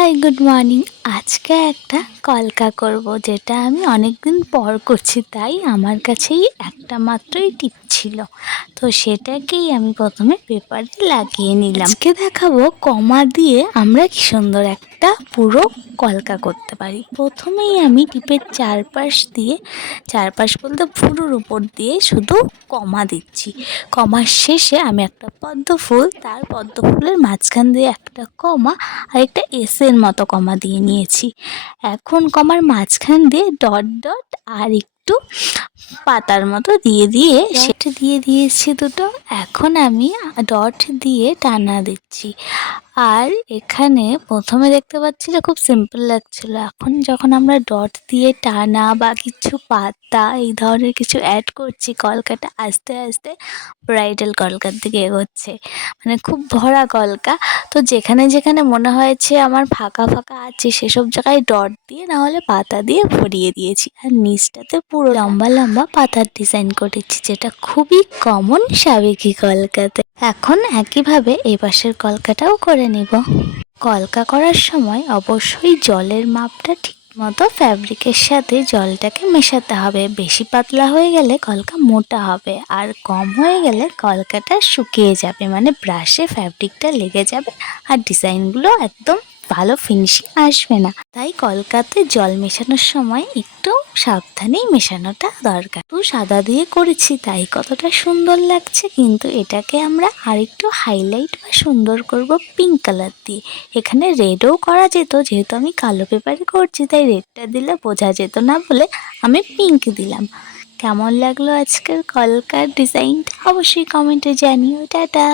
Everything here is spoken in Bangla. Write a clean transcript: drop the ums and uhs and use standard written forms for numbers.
Hi good morning. আজকে একটা কলকা করব, যেটা আমি অনেক দিন পর করছি, তাই আমার কাছেই একটা মাত্রই টিপ ছিল। তো সেটাকেই আমি প্রথমে পেপারে লাগিয়ে নিলাম। আজকে দেখাবো কমা দিয়ে আমরা কি সুন্দর একটা পুরো কলকা করতে পারি। প্রথমেই আমি টিপের চারপাশ বলতে পুরোর উপর দিয়ে শুধু কমা দিচ্ছি। কমার শেষে আমি একটা পদ্ম ফুল, তার পদ্ম ফুলের মাঝখান দিয়ে একটা কমা আর একটা এসের মতো কমা দিয়ে নিয়েছি। এখন কমার মাঝখান দিয়ে ডট ডট আর একটু পাতার মতো দিয়ে সেটা দিয়ে দিয়েছি দুটো। এখন আমি ডট দিয়ে টানা দিচ্ছি। আর এখানে প্রথমে দেখতে পাচ্ছি যে খুব সিম্পল লাগছিল, এখন যখন আমরা ডট দিয়ে টানা বা কিছু পাতা এই ধরনের কিছু অ্যাড করছি, কলকাটা আস্তে আস্তে ব্রাইডাল কলকার দিকে এগোচ্ছে। মানে খুব ভরা কলকা। তো যেখানে যেখানে মনে হয়েছে আমার ফাঁকা ফাঁকা আছে, সেসব জায়গায় ডট দিয়ে না হলে পাতা দিয়ে ভরিয়ে দিয়েছি। আর নিচটাতে পুরো লম্বা লম্বা পাতার ডিজাইন করেছি, যেটা খুবই কমন সাবেকি কলকাতে। এখন একইভাবে এই পাশের কলকাটাও করে নিব। কলকা করার সময় অবশ্যই জলের মাপটা ঠিক মতো ফ্যাব্রিকের সাথে জলটাকে মেশাতে হবে। বেশি পাতলা হয়ে গেলে কলকা মোটা হবে, আর কম হয়ে গেলে কলকাটা শুকিয়ে যাবে, মানে ব্রাশে ফ্যাব্রিকটা লেগে যাবে আর ডিজাইনগুলো একদম ভালো ফিনিশিং আসবে না। তাই কলকাতে জল মেশানোর সময় একটু সাবধানেই মেশানোটা দরকার। তো সাদা দিয়ে করেছি তাই কতটা সুন্দর লাগছে, কিন্তু এটাকে আমরা আরেকটু হাইলাইট বা সুন্দর করব পিঙ্ক কালার দিয়ে। এখানে রেডও করা যেত, যেহেতু আমি কালো পেপারে করছি তাই রেডটা দিলে বোঝা যেত না বলে আমি পিঙ্ক দিলাম। কেমন লাগলো আজকের কলকার ডিজাইনটা অবশ্যই কমেন্টে জানিও। টাটা।